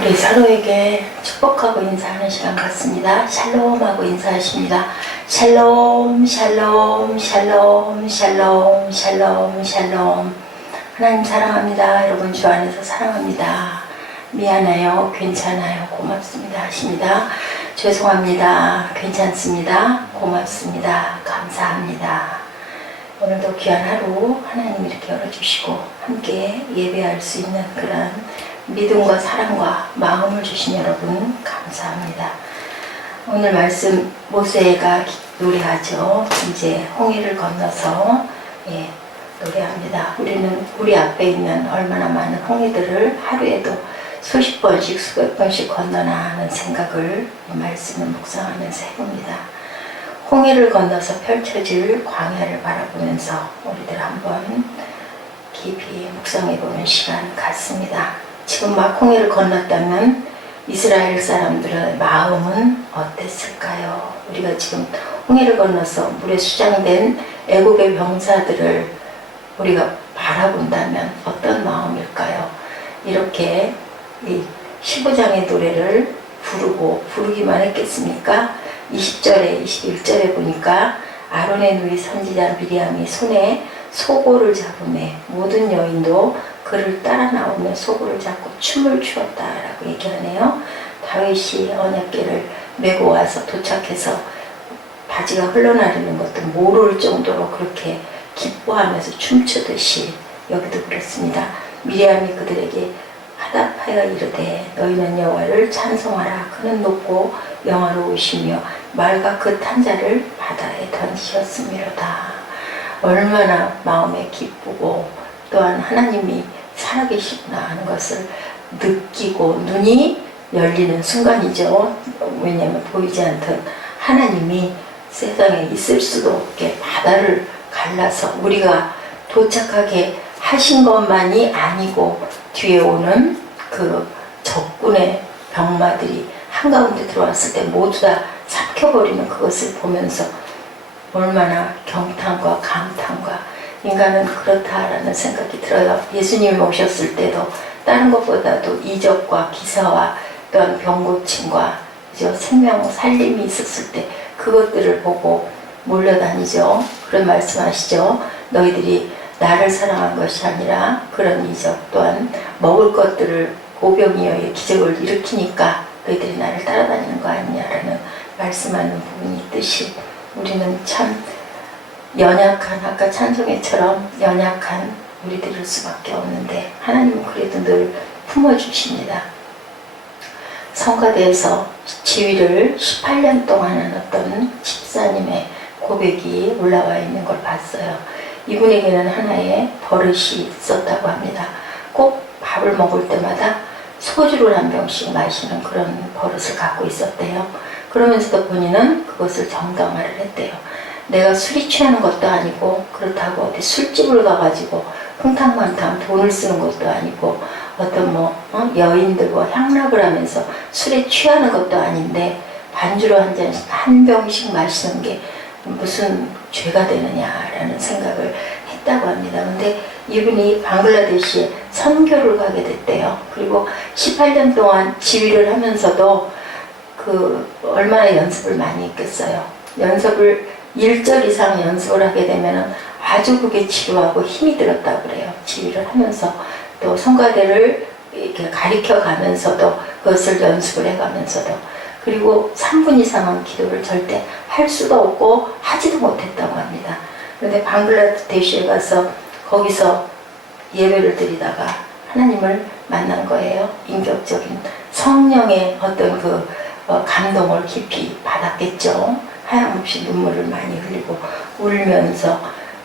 우리 서로에게 축복하고 인사하는 시간 같습니다. 샬롬하고 인사하십니다. 샬롬 샬롬 샬롬 샬롬 샬롬 샬롬. 하나님 사랑합니다. 여러분 주 안에서 사랑합니다. 미안해요, 괜찮아요, 고맙습니다 하십니다. 죄송합니다, 괜찮습니다, 고맙습니다, 감사합니다. 오늘도 귀한 하루 하나님 이렇게 열어주시고 함께 예배할 수 있는 그런 믿음과 사랑과 마음을 주신 여러분 감사합니다. 오늘 말씀 모세가 노래하죠. 이제 홍해를 건너서 노래합니다. 우리는 우리 앞에 있는 얼마나 많은 홍해들을 하루에도 수십 번씩 수백 번씩 건너나 하는 생각을 이 말씀을 묵상하면서 해봅니다. 홍해를 건너서 펼쳐질 광야를 바라보면서 우리들 한번 깊이 묵상해보는 시간 같습니다. 지금 막 홍해를 건넜다면 이스라엘 사람들의 마음은 어땠을까요? 우리가 지금 홍해를 건너서 물에 수장된 애국의 병사들을 우리가 바라본다면 어떤 마음일까요? 이렇게 이 15장의 노래를 부르기만 했겠습니까? 20절에 21절에 보니까 아론의 누이 선지자 미리암이 손에 소고를 잡으매 모든 여인도 그를 따라 나오며 소고를 잡고 춤을 추었다라고 얘기하네요. 다윗이 언약궤를 메고 와서 도착해서 바지가 흘러나르는 것도 모를 정도로 그렇게 기뻐하면서 춤추듯이 여기도 그렇습니다. 미리암이 그들에게 화답하여 이르되 너희는 여호와를 찬송하라. 그는 높고 영화로우시며 말과 그 탄자를 바다에 던지셨음이로다. 얼마나 마음에 기쁘고 또한 하나님이 살아계시구나 하는 것을 느끼고 눈이 열리는 순간이죠. 왜냐하면 보이지 않던 하나님이 세상에 있을 수도 없게 바다를 갈라서 우리가 도착하게 하신 것만이 아니고 뒤에 오는 그 적군의 병마들이 한가운데 들어왔을 때 모두 다 삭혀버리는 그것을 보면서 얼마나 경탄과 감탄과 인간은 그렇다라는 생각이 들어요. 예수님이 오셨을 때도 다른 것보다도 이적과 기사와 또한 병고침과 생명 살림이 있었을 때 그것들을 보고 몰려다니죠. 그런 말씀하시죠. 너희들이 나를 사랑한 것이 아니라 그런 이적 또한 먹을 것들을 오병이어의 기적을 일으키니까 너희들이 나를 따라다니는 거 아니냐라는 말씀하는 부분이 있듯이 우리는 참 연약한 아까 찬송회처럼 연약한 우리들일 수밖에 없는데 하나님은 그래도 늘 품어주십니다. 성가대에서 지휘를 18년 동안 한 어떤 집사님의 고백이 올라와 있는 걸 봤어요. 이분에게는 하나의 버릇이 있었다고 합니다. 꼭 밥을 먹을 때마다 소주를 한 병씩 마시는 그런 버릇을 갖고 있었대요. 그러면서도 본인은 그것을 정당화를 했대요. 내가 술이 취하는 것도 아니고 그렇다고 어디 술집을 가가지고 흥탕만탕 돈을 쓰는 것도 아니고 어떤 여인들과 향락을 하면서 술에 취하는 것도 아닌데 반주로 한 병씩 마시는 게 무슨 죄가 되느냐라는 생각을 했다고 합니다. 근데 이분이 방글라데시에 선교를 가게 됐대요. 그리고 18년 동안 지휘를 하면서도 얼마나 연습을 많이 했겠어요. 연습을 1절 이상 연습을 하게 되면 아주 그게 지루하고 힘이 들었다고 그래요. 지휘를 하면서 또 성가대를 이렇게 가리켜 가면서도 그것을 연습을 해 가면서도 그리고 3분 이상은 기도를 절대 할 수도 없고 하지도 못했다고 합니다. 그런데 방글라데시에 가서 거기서 예배를 드리다가 하나님을 만난 거예요. 인격적인 성령의 어떤 감동을 깊이 받았겠죠. 하염없이 눈물을 많이 흘리고 울면서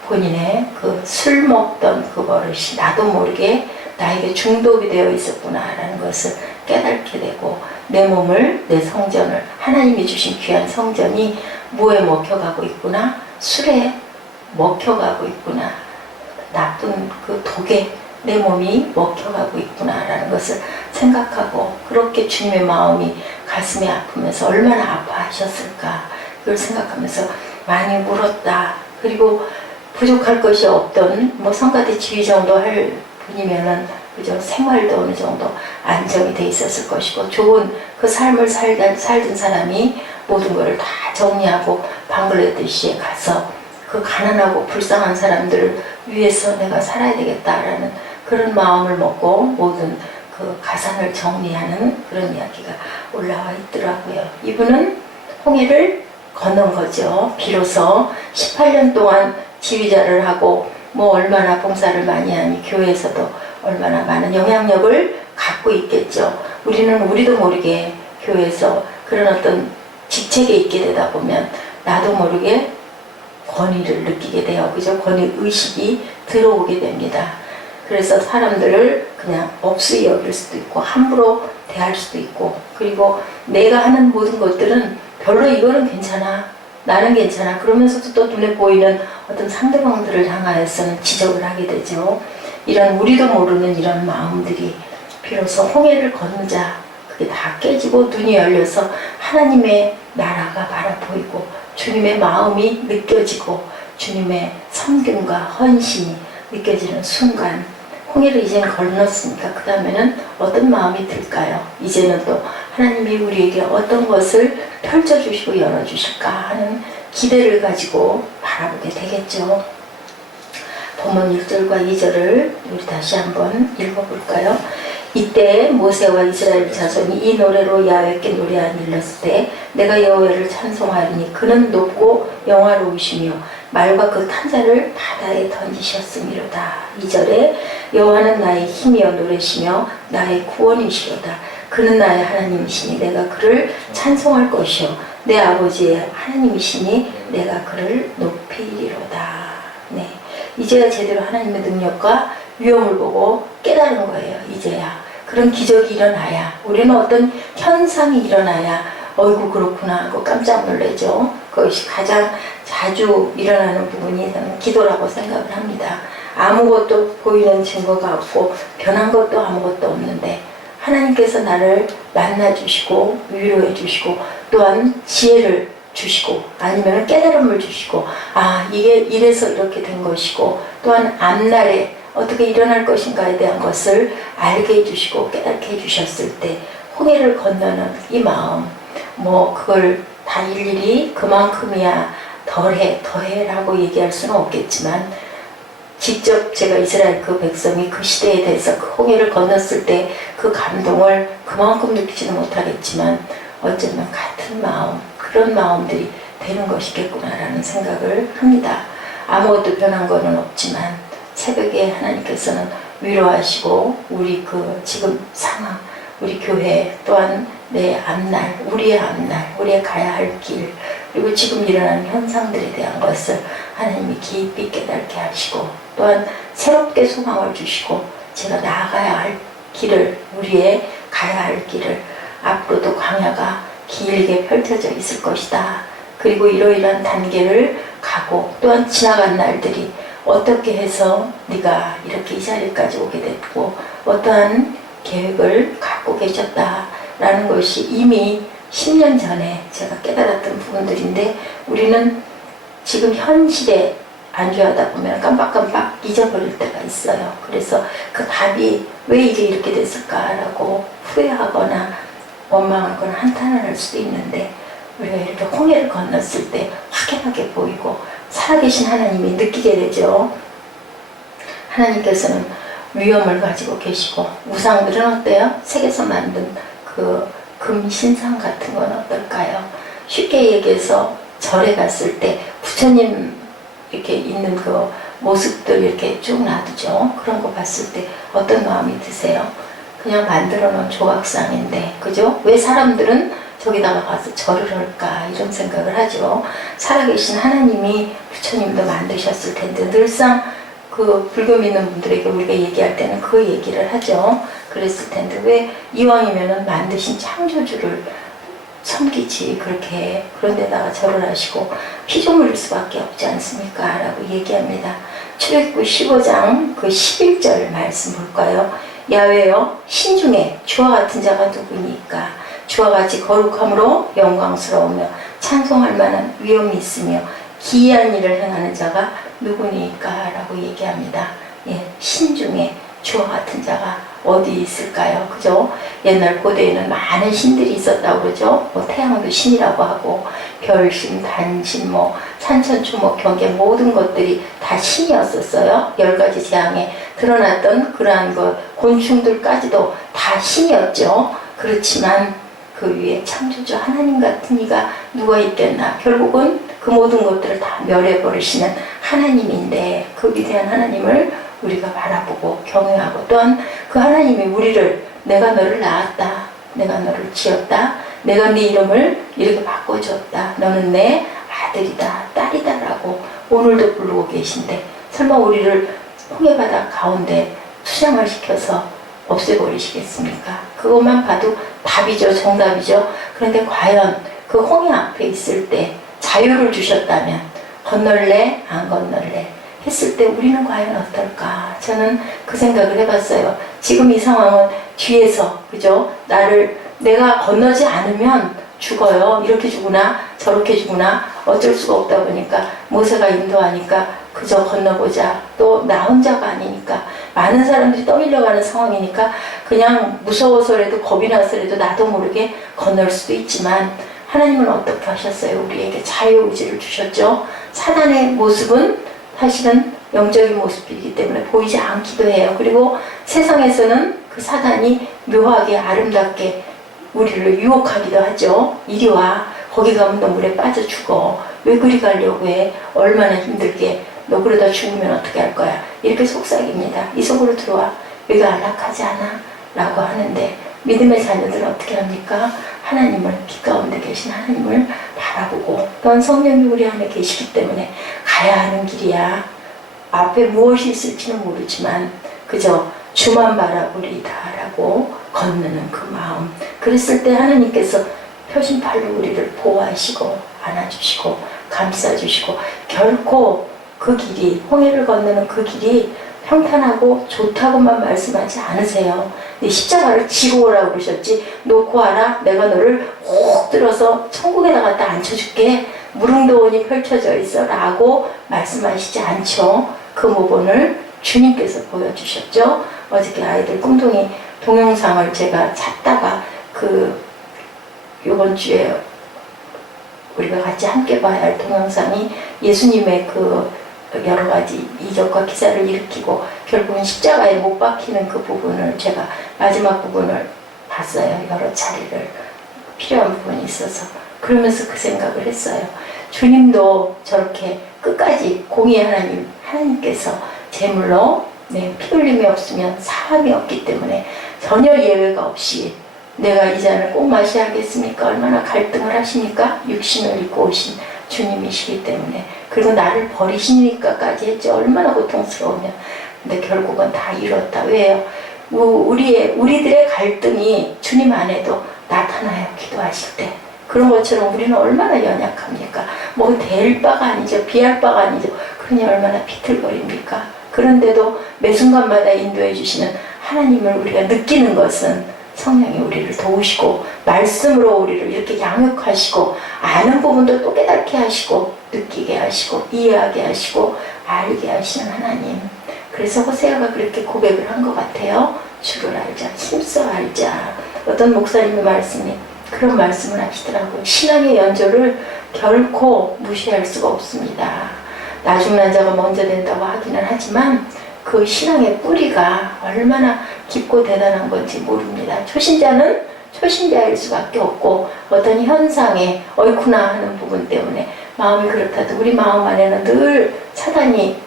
본인의 술 먹던 그 버릇이 나도 모르게 나에게 중독이 되어 있었구나라는 것을 깨닫게 되고 내 몸을, 내 성전을 하나님이 주신 귀한 성전이 뭐에 먹혀가고 있구나, 술에 먹혀가고 있구나, 나쁜 그 독에 내 몸이 먹혀가고 있구나라는 것을 생각하고 그렇게 주님의 마음이 가슴에 아프면서 얼마나 아파하셨을까 그걸 생각하면서 많이 울었다. 그리고 부족할 것이 없던 성가대 지휘 정도 할 분이면은 그죠? 생활도 어느 정도 안정이 돼 있었을 것이고 좋은 그 삶을 살던 사람이 모든 것을 다 정리하고 방글라데시에 가서 그 가난하고 불쌍한 사람들을 위해서 내가 살아야 되겠다라는 그런 마음을 먹고 모든 그 가산을 정리하는 그런 이야기가 올라와 있더라고요. 이분은 홍해를 건넌 거죠. 비로소 18년 동안 지휘자를 하고 뭐 얼마나 봉사를 많이 하니 교회에서도 얼마나 많은 영향력을 갖고 있겠죠. 우리도 모르게 교회에서 그런 어떤 직책에 있게 되다 보면 나도 모르게 권위를 느끼게 돼요. 그죠? 권위 의식이 들어오게 됩니다. 그래서 사람들을 그냥 없이 여길 수도 있고 함부로 대할 수도 있고 그리고 내가 하는 모든 것들은 별로 이거는 괜찮아. 나는 괜찮아. 그러면서도 또 눈에 보이는 어떤 상대방들을 향하여서는 지적을 하게 되죠. 이런 우리도 모르는 이런 마음들이 비로소 홍해를 건너자 그게 다 깨지고 눈이 열려서 하나님의 나라가 바라 보이고 주님의 마음이 느껴지고 주님의 섬김과 헌신이 느껴지는 순간 홍해를 이제는 건넜으니까 그 다음에는 어떤 마음이 들까요? 이제는 또 하나님이 우리에게 어떤 것을 펼쳐주시고 열어주실까 하는 기대를 가지고 바라보게 되겠죠. 본문 1절과 2절을 우리 다시 한번 읽어볼까요? 이때 모세와 이스라엘 자손이 이 노래로 야훼께 노래하니 일렀을 때 내가 여호와를 찬송하리니 그는 높고 영화로우시며 말과 그 탄자를 바다에 던지셨음이로다. 2절에 여호와는 나의 힘이여 노래시며 나의 구원이시로다. 그는 나의 하나님이시니 내가 그를 찬송할 것이요 내 아버지의 하나님이시니 내가 그를 높이리로다. 네, 이제야 제대로 하나님의 능력과 위엄을 보고 깨달은 거예요. 이제야 그런 기적이 일어나야 우리는 어떤 현상이 일어나야 어이구 그렇구나 하고 깜짝 놀라죠. 그것이 가장 자주 일어나는 부분이 저는 기도라고 생각을 합니다. 아무것도 보이는 증거가 없고 변한 것도 아무것도 없는데 하나님께서 나를 만나주시고 위로해 주시고 또한 지혜를 주시고 아니면 깨달음을 주시고 아 이게 이래서 이렇게 된 것이고 또한 앞날에 어떻게 일어날 것인가에 대한 것을 알게 해주시고 깨닫게 해주셨을 때 홍해를 건너는 이 마음 뭐 그걸 다 일일이 그만큼이야 더해라고 얘기할 수는 없겠지만 직접 제가 이스라엘 그 백성이 그 시대에 대해서 그 홍해를 건넜을 때 그 감동을 그만큼 느끼지는 못하겠지만 어쩌면 같은 마음 그런 마음들이 되는 것이겠구나라는 생각을 합니다. 아무것도 변한 거는 없지만 새벽에 하나님께서는 위로하시고 우리 그 지금 상황 우리 교회 또한 내 앞날 우리의 앞날 우리의 가야 할 길 그리고 지금 일어나는 현상들에 대한 것을 하나님이 깊이 깨닫게 하시고 또한 새롭게 소망을 주시고 제가 나아가야 할 길을 우리의 가야 할 길을 앞으로도 광야가 길게 펼쳐져 있을 것이다. 그리고 이러이러한 단계를 가고 또한 지나간 날들이 어떻게 해서 네가 이렇게 이 자리까지 오게 됐고 어떠한 계획을 갖고 계셨다라는 것이 이미 10년 전에 제가 깨달았던 부분들인데 우리는 지금 현실에 안주하다 보면 깜빡깜빡 잊어버릴 때가 있어요. 그래서 그 답이 왜 이게 이렇게 됐을까라고 후회하거나 원망하거나 한탄을 할 수도 있는데 우리가 이렇게 홍해를 건넜을 때 확연하게 보이고 살아계신 하나님이 느끼게 되죠. 하나님께서는 위엄을 가지고 계시고 우상들은 어때요? 색에서 만든 그 금신상 같은 건 어떨까요? 쉽게 얘기해서 절에 갔을 때 부처님 이렇게 있는 그 모습들 이렇게 쭉 놔두죠. 그런 거 봤을 때 어떤 마음이 드세요? 그냥 만들어 놓은 조각상인데 그죠? 왜 사람들은 저기다가 가서 절을 할까 이런 생각을 하죠. 살아계신 하나님이 부처님도 만드셨을 텐데 늘상 그 불교 믿는 분들에게 우리가 얘기할 때는 그 얘기를 하죠. 그랬을 텐데 왜 이왕이면은 만드신 창조주를 섬기지 그렇게 그런 데다가 절을 하시고 피조물일 수밖에 없지 않습니까? 라고 얘기합니다. 출애굽기 15장 그 11절 말씀 볼까요? 야훼여 신중에 주와 같은 자가 누구니까 주와 같이 거룩함으로 영광스러우며 찬송할 만한 위엄이 있으며 기이한 일을 행하는 자가 누구니까? 라고 얘기합니다. 예, 신중에 주와 같은 자가 어디 있을까요? 그죠? 옛날 고대에는 많은 신들이 있었다고 그러죠. 뭐 태양도 신이라고 하고 별신, 단신, 뭐 산천초목, 경계 모든 것들이 다 신이었었어요. 10가지 재앙에 드러났던 그러한 곤충들까지도 다 신이었죠. 그렇지만 그 위에 창조주 하나님 같은 이가 누가 있겠나. 결국은 그 모든 것들을 다 멸해버리시는 하나님인데 그 위대한 하나님을 우리가 바라보고 경외하고 또한 그 하나님이 우리를 내가 너를 낳았다. 내가 너를 지었다. 내가 네 이름을 이렇게 바꿔줬다. 너는 내 아들이다. 딸이다. 라고 오늘도 부르고 계신데 설마 우리를 홍해바다 가운데 투장을 시켜서 없애버리시겠습니까? 그것만 봐도 답이죠. 정답이죠. 그런데 과연 그 홍해 앞에 있을 때 자유를 주셨다면 건널래 안 건널래 했을 때 우리는 과연 어떨까? 저는 그 생각을 해봤어요. 지금 이 상황은 뒤에서 그죠? 내가 건너지 않으면 죽어요. 이렇게 죽으나 저렇게 죽으나 어쩔 수가 없다 보니까 모세가 인도하니까 그저 건너보자. 또 나 혼자가 아니니까 많은 사람들이 떠밀려가는 상황이니까 그냥 무서워서라도 겁이 나서라도 나도 모르게 건널 수도 있지만 하나님은 어떻게 하셨어요? 우리에게 자유의지를 주셨죠. 사단의 모습은 사실은 영적인 모습이기 때문에 보이지 않기도 해요. 그리고 세상에서는 그 사단이 묘하게 아름답게 우리를 유혹하기도 하죠. 이리 와. 거기 가면 너 물에 빠져 죽어. 왜 그리 가려고 해? 얼마나 힘들게. 너 그러다 죽으면 어떻게 할 거야? 이렇게 속삭입니다. 이 속으로 들어와. 여기가 안락하지 않아? 라고 하는데 믿음의 자녀들은 어떻게 합니까? 하나님을, 빛 가운데 계신 하나님을 바라보고 또한 성령이 우리 안에 계시기 때문에 가야 하는 길이야. 앞에 무엇이 있을지는 모르지만 그저 주만 바라보리다 라고 건너는 그 마음. 그랬을 때 하나님께서 표심팔로 우리를 보호하시고 안아주시고 감싸주시고 결코 그 길이, 홍해를 건너는 그 길이 평탄하고 좋다고만 말씀하지 않으세요. 십자가를 지고 오라고 그러셨지. 놓고 와라. 내가 너를 혹 들어서 천국에다 갖다 앉혀줄게. 무릉도원이 펼쳐져 있어. 라고 말씀하시지 않죠. 그 모본을 주님께서 보여주셨죠. 어저께 아이들 꿈동이 동영상을 제가 찾다가 요번 주에 우리가 같이 함께 봐야 할 동영상이 예수님의 여러 가지 이적과 기사를 일으키고 결국은 십자가에 못 박히는 그 부분을 제가 마지막 부분을 봤어요. 여러 차례를 필요한 부분이 있어서 그러면서 그 생각을 했어요. 주님도 저렇게 끝까지 공의의 하나님께서 제물로 피 흘림이 없으면 사함이 없기 때문에 전혀 예외가 없이 내가 이 잔을 꼭 마셔야 하겠습니까? 얼마나 갈등을 하십니까? 육신을 입고 오신 주님이시기 때문에 그리고 나를 버리시니까까지 했죠. 얼마나 고통스러우면. 근데 결국은 다 이뤘다. 왜요? 우리들의 갈등이 주님 안에도 나타나요. 기도하실 때. 그런 것처럼 우리는 얼마나 연약합니까? 뭐 될 바가 아니죠. 비할 바가 아니죠. 그러니 얼마나 비틀거립니까? 그런데도 매 순간마다 인도해 주시는 하나님을 우리가 느끼는 것은 성령이 우리를 도우시고 말씀으로 우리를 이렇게 양육하시고 아는 부분도 또 깨닫게 하시고 느끼게 하시고 이해하게 하시고 알게 하시는 하나님. 그래서 호세아가 그렇게 고백을 한 것 같아요. 주를 알자, 힘써 알자. 어떤 목사님의 말씀이 그런 말씀을 하시더라고요. 신앙의 연조를 결코 무시할 수가 없습니다. 나중난 자가 먼저 된다고 하기는 하지만 그 신앙의 뿌리가 얼마나 깊고 대단한 건지 모릅니다. 초신자는 초신자일 수밖에 없고 어떤 현상에 어이쿠나 하는 부분 때문에 마음이 그렇다도 우리 마음 안에는 늘 사단이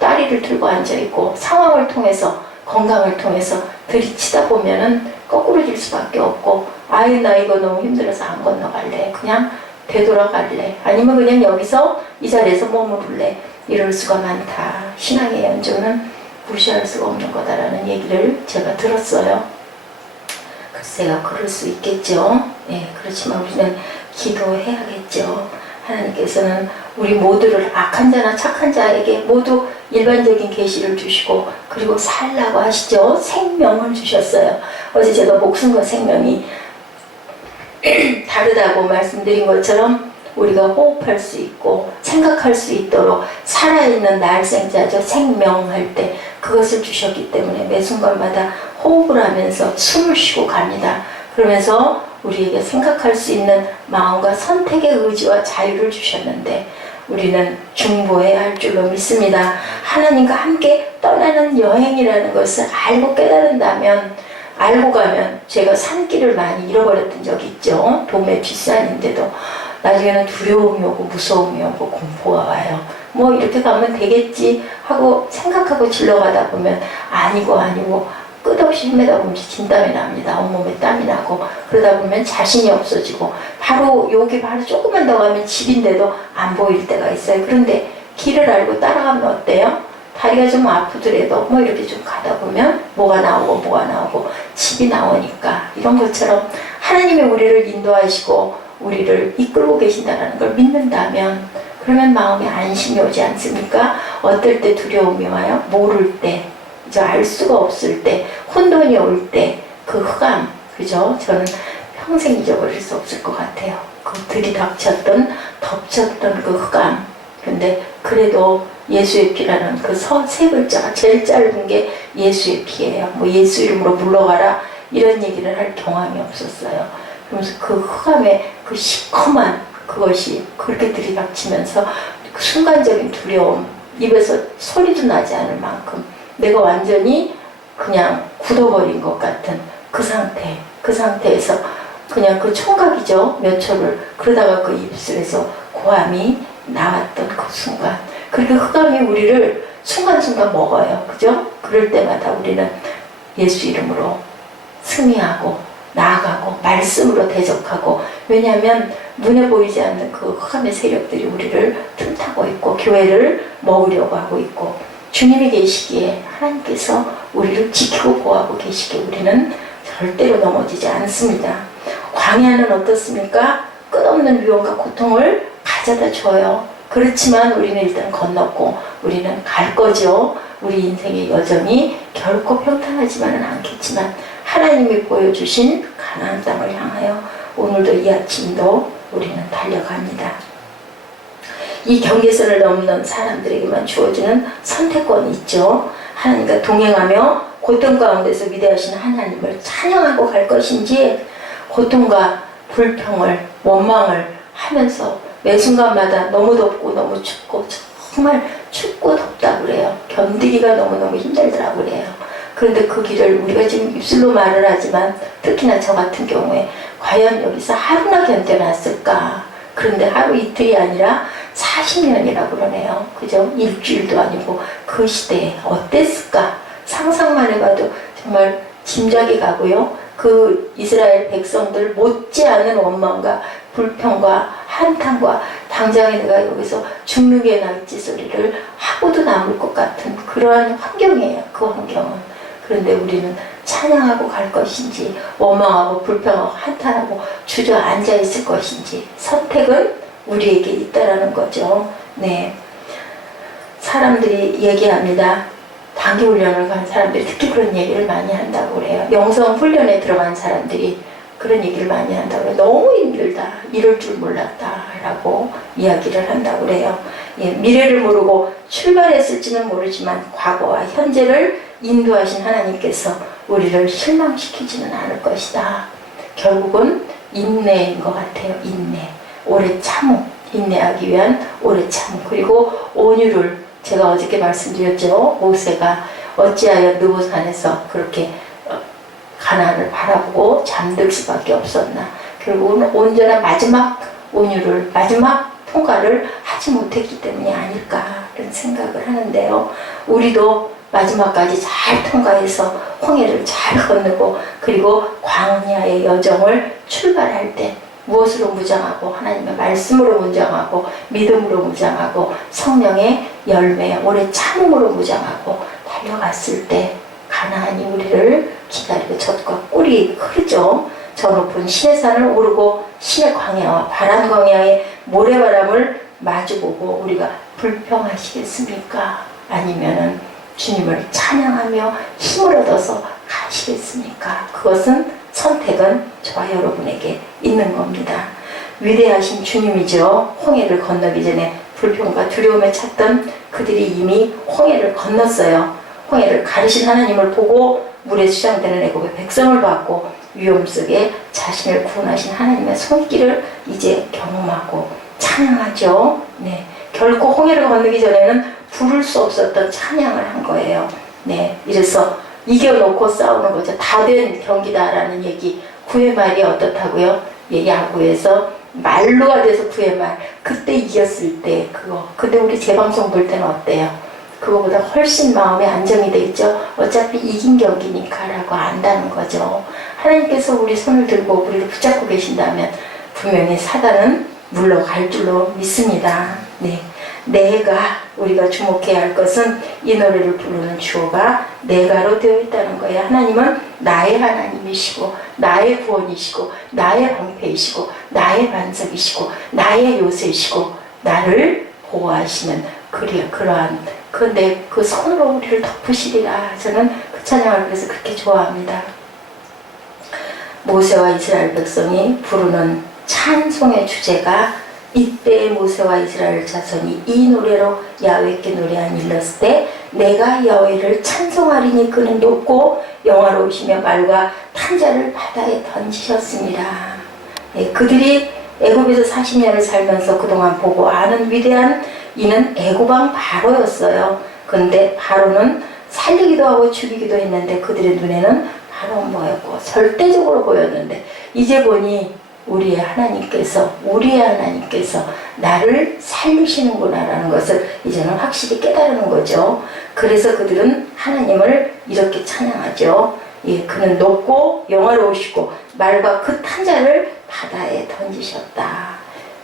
다리를 들고 앉아있고 상황을 통해서 건강을 통해서 들이치다 보면은 거꾸로 질 수밖에 없고 아이 나 이거 너무 힘들어서 안 건너갈래. 그냥 되돌아갈래. 아니면 그냥 여기서 이 자리에서 머무를래. 이럴 수가 많다. 신앙의 연조는 무시할 수가 없는 거다라는 얘기를 제가 들었어요. 글쎄요, 그럴 수 있겠죠. 네, 그렇지만 우리는 기도해야겠죠. 하나님께서는 우리 모두를 악한 자나 착한 자에게 모두 일반적인 계시를 주시고 그리고 살라고 하시죠. 생명을 주셨어요. 어제 제가 목숨과 생명이 다르다고 말씀드린 것처럼 우리가 호흡할 수 있고 생각할 수 있도록 살아있는 날생자죠. 생명할 때 그것을 주셨기 때문에 매 순간마다 호흡을 하면서 숨을 쉬고 갑니다. 그러면서 우리에게 생각할 수 있는 마음과 선택의 의지와 자유를 주셨는데 우리는 중보해야 할 줄로 믿습니다. 하나님과 함께 떠나는 여행이라는 것을 알고 깨달은다면, 알고 가면, 제가 산길을 많이 잃어버렸던 적이 있죠. 도매 뒷산인데도 나중에는 두려움이 오고 무서움이 오고 공포가 와요. 뭐 이렇게 가면 되겠지 하고 생각하고 질러가다 보면 아니고 끝없이 헤매다 보면 진땀이 납니다. 온몸에 땀이 나고 그러다 보면 자신이 없어지고 바로 여기 바로 조금만 더 가면 집인데도 안 보일 때가 있어요. 그런데 길을 알고 따라가면 어때요? 다리가 좀 아프더라도 뭐 이렇게 좀 가다 보면 뭐가 나오고 집이 나오니까, 이런 것처럼 하나님이 우리를 인도하시고 우리를 이끌고 계신다는 걸 믿는다면 그러면 마음에 안심이 오지 않습니까? 어떨 때 두려움이 와요? 모를 때, 이제 알 수가 없을 때, 혼돈이 올 때, 그 흑암, 그죠? 저는 평생 잊어버릴 수 없을 것 같아요. 그 들이닥쳤던, 덮쳤던 그 흑암. 근데 그래도 예수의 피라는 그 세 글자가 제일 짧은 게 예수의 피예요. 뭐 예수 이름으로 물러가라 이런 얘기를 할 경험이 없었어요. 그러면서 그 흑암의 그 시커먼 그것이 그렇게 들이닥치면서 그 순간적인 두려움, 입에서 소리도 나지 않을 만큼 내가 완전히 그냥 굳어버린 것 같은 그 상태, 그 상태에서 그냥 그 총각이죠. 몇 초를. 그러다가 그 입술에서 고함이 나왔던 그 순간, 그리고 흑암이 우리를 순간순간 먹어요. 그죠? 그럴 때마다 우리는 예수 이름으로 승리하고 나아가고 말씀으로 대적하고, 왜냐하면 눈에 보이지 않는 그 흑암의 세력들이 우리를 틈타고 있고 교회를 먹으려고 하고 있고, 주님이 계시기에 하나님께서 우리를 지키고 보호하고 계시기에 우리는 절대로 넘어지지 않습니다. 광야는 어떻습니까? 끝없는 위험과 고통을 가져다 줘요. 그렇지만 우리는 일단 건넜고 우리는 갈 거죠. 우리 인생의 여정이 결코 평탄하지만은 않겠지만 하나님이 보여주신 가나안 땅을 향하여 오늘도 이 아침도 우리는 달려갑니다. 이 경계선을 넘는 사람들에게만 주어지는 선택권이 있죠. 하나님과 동행하며 고통 가운데서 위대하신 하나님을 찬양하고 갈 것인지, 고통과 불평을, 원망을 하면서 매 순간마다 너무 덥고 너무 춥고, 정말 춥고 덥다 그래요. 견디기가 너무너무 힘들더라고 그래요. 그런데 그 길을 우리가 지금 입술로 말을 하지만, 특히나 저 같은 경우에 과연 여기서 하루나 견뎌놨을까? 그런데 하루 이틀이 아니라 40년이라고 그러네요. 그죠? 일주일도 아니고 그 시대에 어땠을까? 상상만 해봐도 정말 짐작이 가고요. 그 이스라엘 백성들 못지않은 원망과 불평과 한탄과 당장에 내가 여기서 죽는 게 낫지 소리를 하고도 남을 것 같은 그러한 환경이에요. 그 환경은. 그런데 우리는 찬양하고 갈 것인지, 원망하고 불평하고 한탄하고 주저앉아 있을 것인지, 선택은 우리에게 있다라는 거죠. 네. 사람들이 얘기합니다. 단기 훈련을 간 사람들이 특히 그런 얘기를 많이 한다고 그래요. 영성 훈련에 들어간 사람들이 그런 얘기를 많이 한다고 그래요. 너무 힘들다. 이럴 줄 몰랐다. 라고 이야기를 한다고 그래요. 예, 미래를 모르고 출발했을지는 모르지만 과거와 현재를 인도하신 하나님께서 우리를 실망시키지는 않을 것이다. 결국은 인내인 것 같아요. 인내. 오래 참음. 인내하기 위한 오래 참음. 그리고 온유를, 제가 어저께 말씀드렸죠. 모세가 어찌하여 느보산에서 그렇게 가나안을 바라보고 잠들 수밖에 없었나. 결국은 온전한 마지막 온유를, 마지막 통과를 하지 못했기 때문이 아닐까 이런 생각을 하는데요. 우리도 마지막까지 잘 통과해서 홍해를 잘 건너고 그리고 광야의 여정을 출발할 때 무엇으로 무장하고, 하나님의 말씀으로 무장하고, 믿음으로 무장하고, 성령의 열매, 오래 참음으로 무장하고 달려갔을 때 가나안이 우리를 기다리고 젖과 꿀이 흐르죠. 저 높은 신의 산을 오르고 신의 광야와 바람 광야의 모래바람을 마주보고 우리가 불평하시겠습니까? 아니면은 주님을 찬양하며 힘을 얻어서 가시겠습니까? 그것은, 선택은 저와 여러분에게 있는 겁니다. 위대하신 주님이죠. 홍해를 건너기 전에 불평과 두려움에 찼던 그들이 이미 홍해를 건넜어요. 홍해를 가르신 하나님을 보고 물에 수장되는 애굽의 백성을 받고 위험 속에 자신을 구원하신 하나님의 손길을 이제 경험하고 찬양하죠. 네, 결코 홍해를 건너기 전에는 부를 수 없었던 찬양을 한 거예요. 네, 이래서 이겨놓고 싸우는 거죠. 다 된 경기다라는 얘기. 9회 말이 어떻다고요? 예, 야구에서 말로가 돼서 9회 말. 그때 이겼을 때 그거. 근데 우리 재방송 볼 때는 어때요? 그거보다 훨씬 마음에 안정이 돼 있죠. 어차피 이긴 경기니까 라고 안다는 거죠. 하나님께서 우리 손을 들고 우리를 붙잡고 계신다면 분명히 사단은 물러갈 줄로 믿습니다. 네, 내가 우리가 주목해야 할 것은 이 노래를 부르는 주어가 내가로 되어 있다는 거예요. 하나님은 나의 하나님이시고 나의 구원이시고 나의 방패이시고 나의 반석이시고 나의 요새이시고 나를 보호하시는 그러한 근데 그 손으로 우리를 덮으시리라. 저는 그 찬양을 그래서 그렇게 좋아합니다. 모세와 이스라엘 백성이 부르는 찬송의 주제가 이때 모세와 이스라엘 자손이 이 노래로 야훼께 노래한 일렀을 때 내가 여호와를 찬송하리니 그는 높고 영화로우시며 말과 탄자를 바다에 던지셨습니다. 네, 그들이 애굽에서 40년을 살면서 그동안 보고 아는 위대한 이는 애굽왕 바로였어요. 그런데 바로는 살리기도 하고 죽이기도 했는데 그들의 눈에는 바로는 뭐였고 절대적으로 보였는데 이제 보니 우리의 하나님께서 나를 살리시는구나라는 것을 이제는 확실히 깨달은 거죠. 그래서 그들은 하나님을 이렇게 찬양하죠. 예, 그는 높고 영화로우시고 말과 그 탄자를 바다에 던지셨다.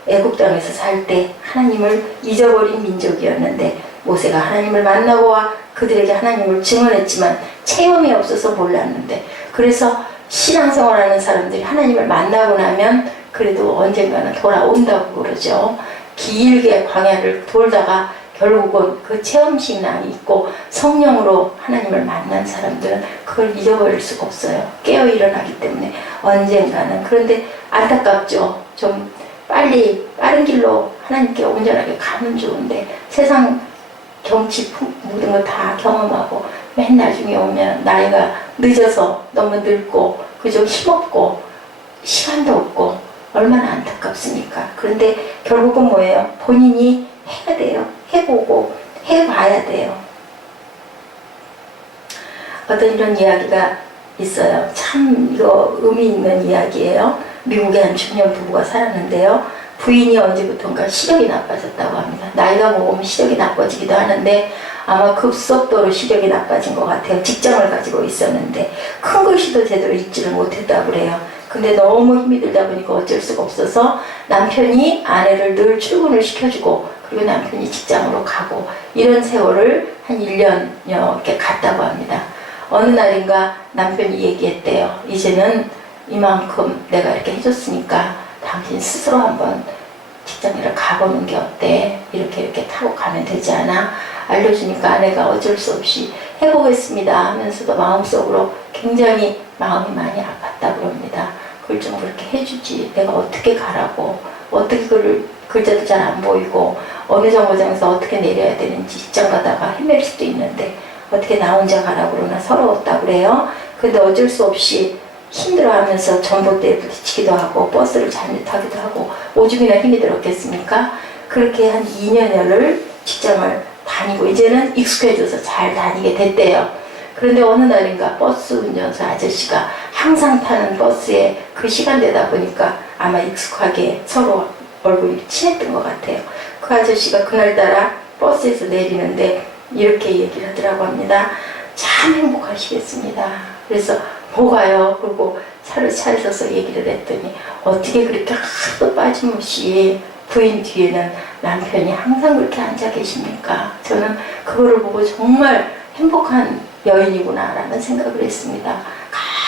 애굽 땅에서 살 때 하나님을 잊어버린 민족이었는데 모세가 하나님을 만나고 와 그들에게 하나님을 증언했지만 체험이 없어서 몰랐는데 그래서 신앙생활하는 사람들이 하나님을 만나고 나면 그래도 언젠가는 돌아온다고 그러죠. 길게 광야를 돌다가 결국은 그 체험신앙이 있고 성령으로 하나님을 만난 사람들은 그걸 잊어버릴 수가 없어요. 깨어 일어나기 때문에 언젠가는. 그런데 안타깝죠. 좀 빠른 길로 하나님께 온전하게 가면 좋은데 세상 경치 모든 걸 다 경험하고 맨 나중에 오면 나이가 늦어서 너무 늙고 그저 힘없고 시간도 없고 얼마나 안타깝습니까? 그런데 결국은 뭐예요? 본인이 해야 돼요. 해보고 해봐야 돼요. 어떤 이런 이야기가 있어요. 참 이거 의미 있는 이야기예요. 미국의 한 중년 부부가 살았는데요. 부인이 언제부턴가 시력이 나빠졌다고 합니다. 나이가 먹으면 시력이 나빠지기도 하는데 아마 급속도로 시력이 나빠진 것 같아요. 직장을 가지고 있었는데 큰 글씨도 제대로 읽지를 못했다고 그래요. 근데 너무 힘이 들다 보니까 어쩔 수가 없어서 남편이 아내를 늘 출근을 시켜주고 그리고 남편이 직장으로 가고 이런 세월을 한 1년여 이렇게 갔다고 합니다. 어느 날인가 남편이 얘기했대요. 이제는 이만큼 내가 이렇게 해줬으니까 당신 스스로 한번 직장일을 가보는 게 어때? 이렇게 타고 가면 되지 않아? 알려주니까 아내가 어쩔 수 없이 해보겠습니다 하면서도 마음속으로 굉장히 마음이 많이 아팠다고 그럽니다. 그걸 좀 그렇게 해주지. 내가 어떻게 가라고, 어떻게 글자도 잘 안 보이고 어느 정거장에서 어떻게 내려야 되는지 직장 가다가 헤맬 수도 있는데 어떻게 나 혼자 가라고 그러나 서러웠다고 그래요. 근데 어쩔 수 없이 힘들어하면서 전봇대에 부딪히기도 하고 버스를 잘못하기도 하고 오죽이나 힘이 들었겠습니까? 그렇게 한 2년여를 직장을 다니고 이제는 익숙해져서 잘 다니게 됐대요. 그런데 어느 날인가 버스 운전사 아저씨가 항상 타는 버스에 그 시간대다 보니까 아마 익숙하게 서로 얼굴이 친했던 것 같아요. 그 아저씨가 그날따라 버스에서 내리는데 이렇게 얘기를 하더라고 합니다. 참 행복하시겠습니다. 그래서 뭐가요? 그리고 차를 서서 얘기를 했더니 어떻게 그렇게 하나도 빠짐없이 부인 뒤에는 남편이 항상 그렇게 앉아 계십니까? 저는 그거를 보고 정말 행복한 여인이구나 라는 생각을 했습니다.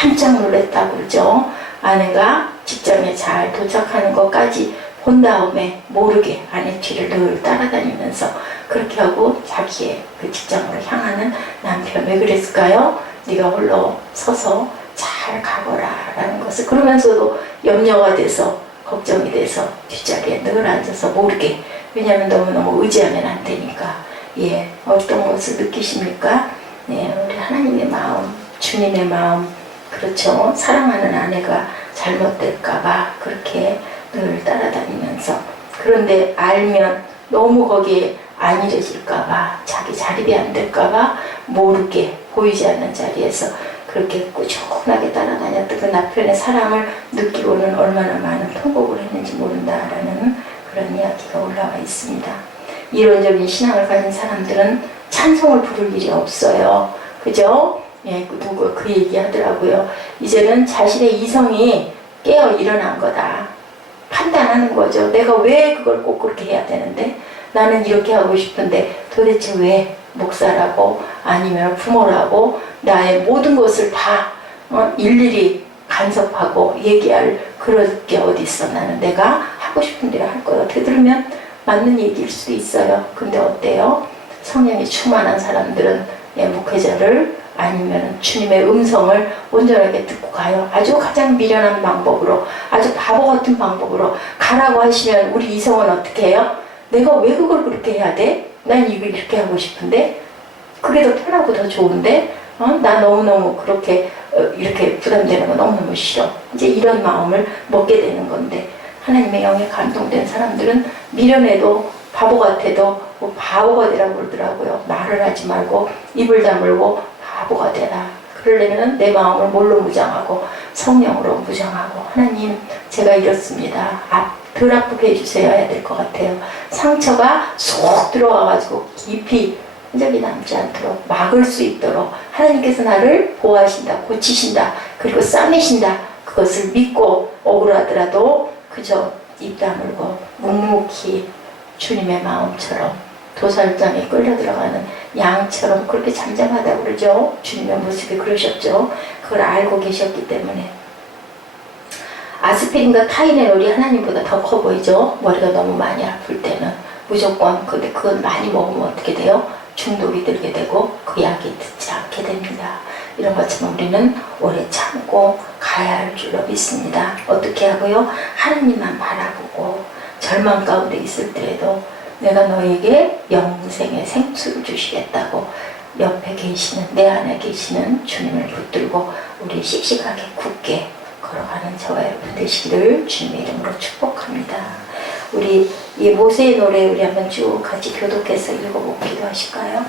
깜짝 놀랐다고 그러죠. 아내가 직장에 잘 도착하는 것까지 본 다음에 모르게 아내 뒤를 늘 따라다니면서 그렇게 하고 자기의 그 직장으로 향하는 남편. 왜 그랬을까요? 네가 홀로 서서 잘 가거라 라는 것을. 그러면서도 염려가 돼서 걱정이 돼서 뒷자리에 늘 앉아서 모르게. 왜냐하면 너무너무 의지하면 안 되니까. 예, 어떤 것을 느끼십니까? 네, 우리 하나님의 마음, 주님의 마음, 그렇죠. 사랑하는 아내가 잘못될까봐 그렇게 늘 따라다니면서, 그런데 알면 너무 거기에 안일해질까봐, 자기 자립이 안 될까봐 모르게 보이지 않는 자리에서 그렇게 꾸준하게 따라다녔던 그 남편의 사랑을 느끼고는 얼마나 많은 통곡을 했는지 모른다라는 그런 이야기가 올라와 있습니다. 이론적인 신앙을 가진 사람들은 찬송을 부를 일이 없어요. 그죠? 예, 누구 그 얘기 하더라고요. 이제는 자신의 이성이 깨어 일어난 거다. 판단하는 거죠. 내가 왜 그걸 꼭 그렇게 해야 되는데, 나는 이렇게 하고 싶은데 도대체 왜 목사라고 아니면 부모라고 나의 모든 것을 다 일일이 간섭하고 얘기할 그럴 게 어디 있어. 나는 내가 하고 싶은 대로 할 거예요. 되들으면 맞는 얘기일 수도 있어요. 근데 어때요? 성령이 충만한 사람들은 목회자를 아니면 주님의 음성을 온전하게 듣고 가요. 아주 가장 미련한 방법으로, 아주 바보 같은 방법으로 가라고 하시면 우리 이성은 어떻게 해요? 내가 왜 그걸 그렇게 해야 돼? 난 이걸 이렇게 하고 싶은데, 그게 더 편하고 더 좋은데, 나 너무너무 그렇게 이렇게 부담되는 거 너무너무 싫어. 이제 이런 마음을 먹게 되는 건데, 하나님의 영에 감동된 사람들은 미련해도 바보 같아도 바보가 되라고 그러더라고요. 말을 하지 말고 입을 다물고 바보가 되라. 그러려면 내 마음을 뭘로 무장하고? 성령으로 무장하고, 하나님 제가 이렇습니다. 덜 아프게 해주세요 해야 될 것 같아요. 상처가 쏙 들어와가지고 깊이 흔적이 남지 않도록 막을 수 있도록 하나님께서 나를 보호하신다, 고치신다, 그리고 싸매신다. 그것을 믿고 억울하더라도 그저 입 다물고 묵묵히 주님의 마음처럼 도살장에 끌려 들어가는 양처럼 그렇게 잠잠하다고 그러죠. 주님의 모습이 그러셨죠. 그걸 알고 계셨기 때문에. 아스피린과 타이레놀이 하나님보다 더 커 보이죠. 머리가 너무 많이 아플 때는 무조건. 근데 그건 많이 먹으면 어떻게 돼요? 중독이 들게 되고 그 약이 듣지 않게 됩니다. 이런 것처럼 우리는 오래 참고 가야 할 줄로 믿습니다. 어떻게 하고요? 하나님만 바라보고 절망 가운데 있을 때에도 내가 너에게 영생의 생수를 주시겠다고 옆에 계시는, 내 안에 계시는 주님을 붙들고 우리 씩씩하게 굳게 걸어가는 저와 여러분 되시기를 주님의 이름으로 축복합니다. 우리 이 모세의 노래 우리 한번 쭉 같이 교독해서 읽어보기도 하실까요?